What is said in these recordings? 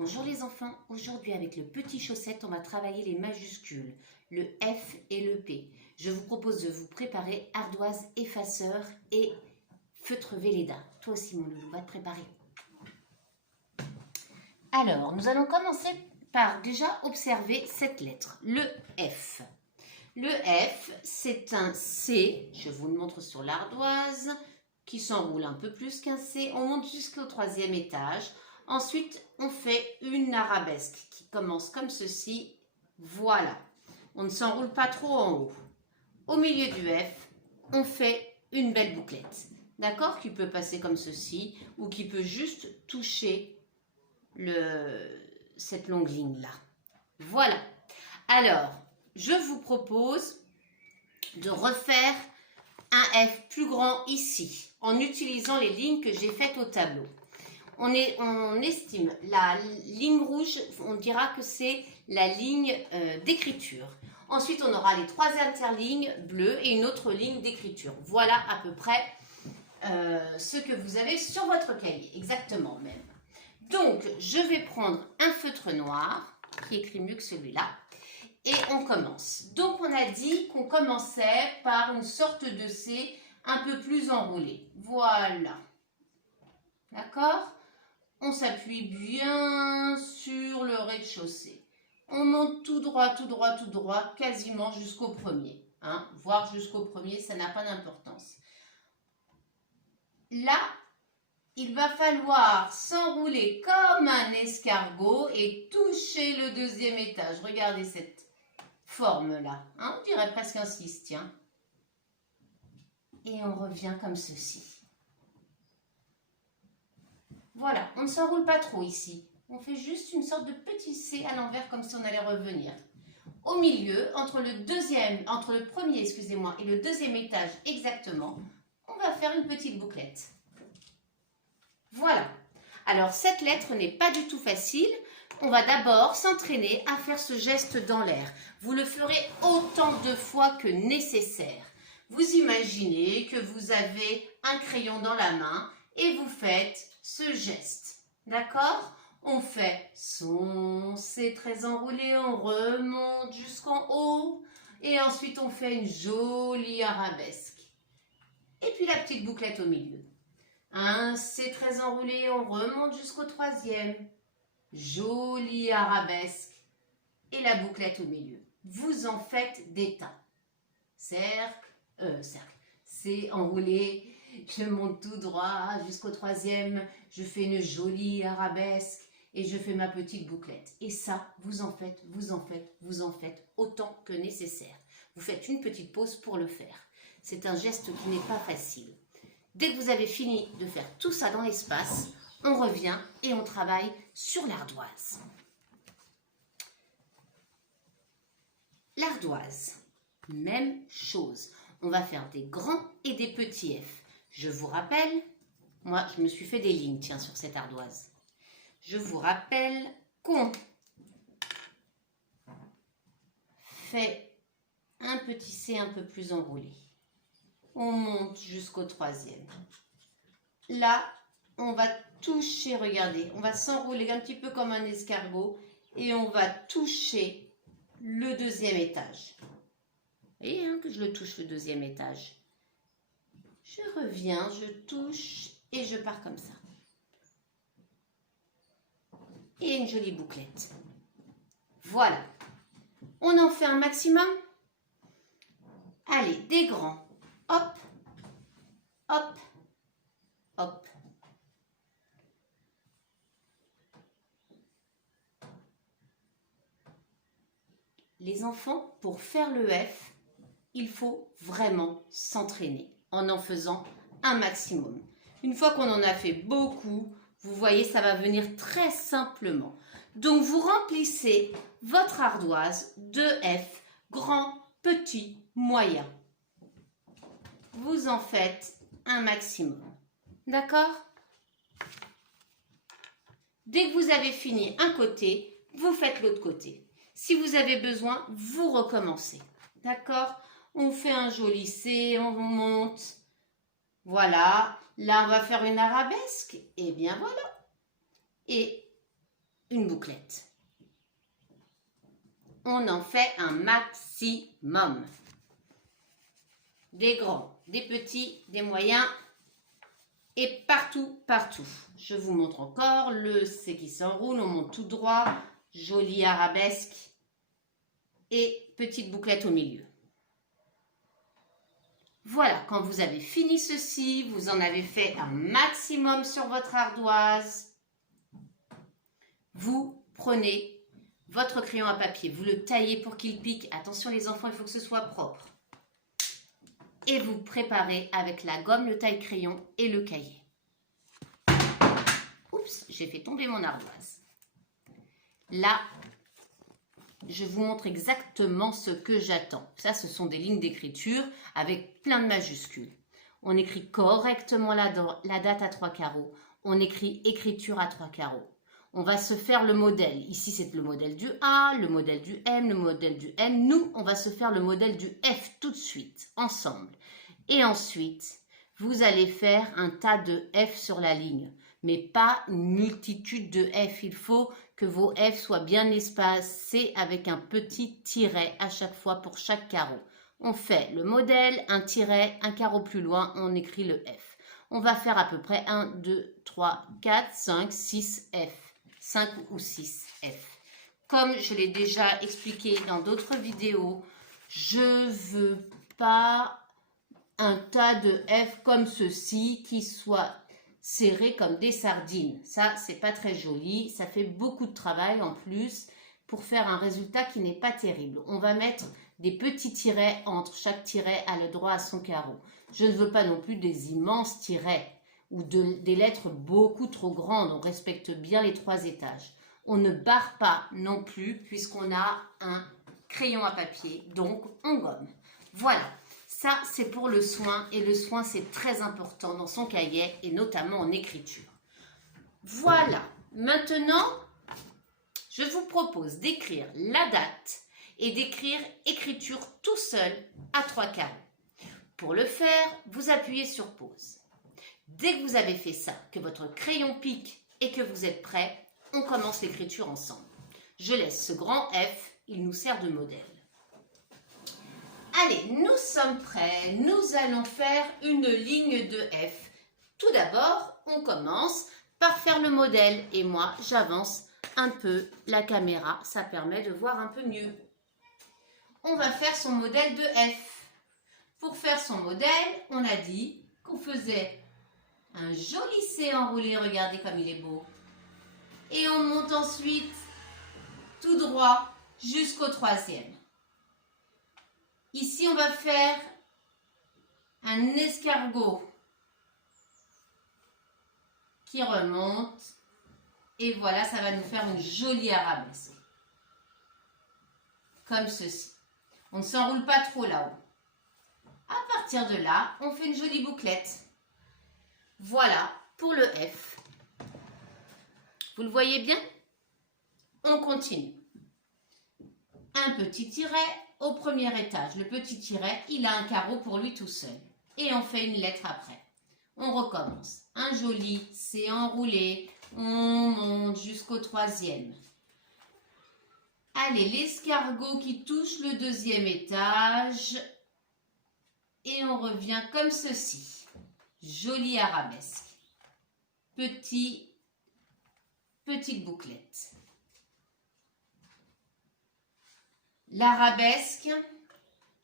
Bonjour les enfants, aujourd'hui avec le petit chaussette, on va travailler les majuscules, le F et le P. Je vous propose de vous préparer ardoise, effaceur et feutre Velleda. Toi aussi mon loulou, va te préparer. Alors, nous allons commencer par déjà observer cette lettre, le F. Le F, c'est un C, je vous le montre sur l'ardoise, qui s'enroule un peu plus qu'un C. On monte jusqu'au 3e étage. Ensuite, on fait une arabesque qui commence comme ceci. Voilà. On ne s'enroule pas trop en haut. Au milieu du F, on fait une belle bouclette. D'accord? Qui peut passer comme ceci ou qui peut juste toucher cette longue ligne-là. Voilà. Alors, je vous propose de refaire un F plus grand ici en utilisant les lignes que j'ai faites au tableau. On estime la ligne rouge, on dira que c'est la ligne d'écriture. Ensuite, on aura les 3 interlignes bleues et une autre ligne d'écriture. Voilà à peu près ce que vous avez sur votre cahier, exactement même. Donc, je vais prendre un feutre noir qui écrit mieux que celui-là. Et on commence. Donc, on a dit qu'on commençait par une sorte de C un peu plus enroulé. Voilà. D'accord? On s'appuie bien sur le rez-de-chaussée. On monte tout droit, tout droit, tout droit, quasiment jusqu'au premier. Hein? Voire jusqu'au premier, ça n'a pas d'importance. Là, il va falloir s'enrouler comme un escargot et toucher le 2e étage. Regardez cette forme-là. Hein? On dirait presque un 6, tiens. Et on revient comme ceci. Voilà, on ne s'enroule pas trop ici. On fait juste une sorte de petit C à l'envers comme si on allait revenir. Au milieu, entre le premier, excusez-moi, et le 2e étage exactement, on va faire une petite bouclette. Voilà. Alors, cette lettre n'est pas du tout facile. On va d'abord s'entraîner à faire ce geste dans l'air. Vous le ferez autant de fois que nécessaire. Vous imaginez que vous avez un crayon dans la main et vous faites ce geste. D'accord? On fait son C très enroulé, on remonte jusqu'en haut et ensuite on fait une jolie arabesque. Et puis la petite bouclette au milieu. Un C très enroulé, on remonte jusqu'au 3e. Jolie arabesque. Et la bouclette au milieu. Vous en faites des tas. Cercle. C'est enroulé, je monte tout droit jusqu'au 3e, je fais une jolie arabesque et je fais ma petite bouclette. Et ça, vous en faites, vous en faites, vous en faites autant que nécessaire. Vous faites une petite pause pour le faire. C'est un geste qui n'est pas facile. Dès que vous avez fini de faire tout ça dans l'espace, on revient et on travaille sur l'ardoise. L'ardoise, même chose. On va faire des grands et des petits F. Je vous rappelle, moi je me suis fait des lignes, tiens, sur cette ardoise. Je vous rappelle qu'on fait un petit C un peu plus enroulé. On monte jusqu'au 3e. Là, on va toucher, regardez, on va s'enrouler un petit peu comme un escargot et on va toucher le 2e étage. Vous voyez hein, que je le touche le 2e étage. Je reviens, je touche et je pars comme ça. Et une jolie bouclette. Voilà. On en fait un maximum. Allez, des grands. Hop, hop, hop. Les enfants, pour faire le F, il faut vraiment s'entraîner en faisant un maximum. Une fois qu'on en a fait beaucoup, vous voyez, ça va venir très simplement. Donc, vous remplissez votre ardoise de F, grand, petit, moyen. Vous en faites un maximum. D'accord? Dès que vous avez fini un côté, vous faites l'autre côté. Si vous avez besoin, vous recommencez. D'accord? On fait un joli C, on monte. Voilà. Là, on va faire une arabesque. Et bien voilà. Et une une bouclette. On en fait un maximum. Des grands, des petits, des moyens et partout, partout. Je vous montre encore le C qui s'enroule, on monte tout droit, joli arabesque et petite bouclette au milieu. Voilà, quand vous avez fini ceci, vous en avez fait un maximum sur votre ardoise. Vous prenez votre crayon à papier, vous le taillez pour qu'il pique. Attention les enfants, il faut que ce soit propre. Et vous préparez avec la gomme, le taille-crayon et le cahier. Oups, j'ai fait tomber mon ardoise. Là, je vous montre exactement ce que j'attends. Ça, ce sont des lignes d'écriture avec plein de majuscules. On écrit correctement la date à 3 carreaux. On écrit écriture à 3 carreaux. On va se faire le modèle. Ici, c'est le modèle du A, le modèle du M, le modèle du N. Nous, on va se faire le modèle du F tout de suite, ensemble. Et ensuite, vous allez faire un tas de F sur la ligne, mais pas une multitude de F. Il faut que vos F soient bien espacés avec un petit tiret à chaque fois pour chaque carreau. On fait le modèle, un tiret, un carreau plus loin, on écrit le F. On va faire à peu près 1, 2, 3, 4, 5, 6 F. 5 ou 6 F. Comme je l'ai déjà expliqué dans d'autres vidéos, je veux pas un tas de F comme ceci qui soit serré comme des sardines. Ça, c'est pas très joli. Ça fait beaucoup de travail en plus pour faire un résultat qui n'est pas terrible. On va mettre des petits tirets entre. Chaque tiret a le droit à son carreau. Je ne veux pas non plus des immenses tirets ou des lettres beaucoup trop grandes. On respecte bien les 3 étages. On ne barre pas non plus puisqu'on a un crayon à papier, donc on gomme. Voilà, ça c'est pour le soin et le soin c'est très important dans son cahier et notamment en écriture. Voilà, maintenant je vous propose d'écrire la date et d'écrire écriture tout seul à 3 carreaux. Pour le faire, vous appuyez sur pause. Dès que vous avez fait ça, que votre crayon pique et que vous êtes prêt, on commence l'écriture ensemble. Je laisse ce grand F, il nous sert de modèle. Allez, nous sommes prêts, nous allons faire une ligne de F. Tout d'abord, on commence par faire le modèle et moi, j'avance un peu la caméra, ça permet de voir un peu mieux. On va faire son modèle de F. Pour faire son modèle, on a dit qu'on faisait un joli C enroulé, regardez comme il est beau. Et on monte ensuite tout droit jusqu'au 3e. Ici, on va faire un escargot qui remonte. Et voilà, ça va nous faire une jolie arabesque. Comme ceci. On ne s'enroule pas trop là-haut. À partir de là, on fait une jolie bouclette. Voilà pour le F. Vous le voyez bien? On continue. Un petit tiret au premier étage. Le petit tiret, il a un carreau pour lui tout seul. Et on fait une lettre après. On recommence. Un joli C enroulé. On monte jusqu'au 3e. Allez, l'escargot qui touche le 2e étage. Et on revient comme ceci. Jolie arabesque. Petite bouclette. L'arabesque,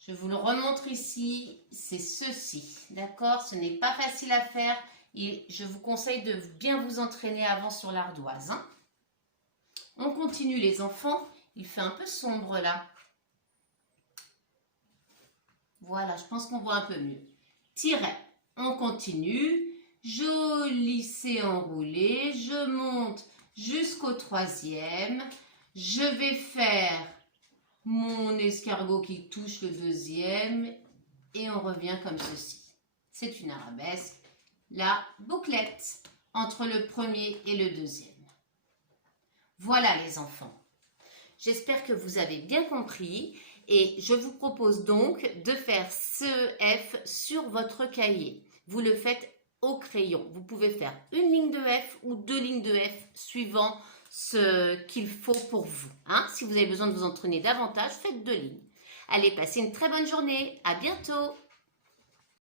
je vous le remontre ici, c'est ceci. D'accord? Ce n'est pas facile à faire et je vous conseille de bien vous entraîner avant sur l'ardoise. Hein? On continue les enfants. Il fait un peu sombre là. Voilà, je pense qu'on voit un peu mieux. Tiret, on continue. Joli C enroulé. Je monte jusqu'au 3e. Je vais faire mon escargot qui touche le 2e. Et on revient comme ceci. C'est une arabesque. La bouclette entre le 1er et le 2e. Voilà les enfants. J'espère que vous avez bien compris. Et je vous propose donc de faire ce F sur votre cahier. Vous le faites au crayon. Vous pouvez faire une ligne de F ou 2 lignes de F suivant ce qu'il faut pour vous. Hein. Si vous avez besoin de vous entraîner davantage, faites 2 lignes. Allez, passez une très bonne journée. À bientôt.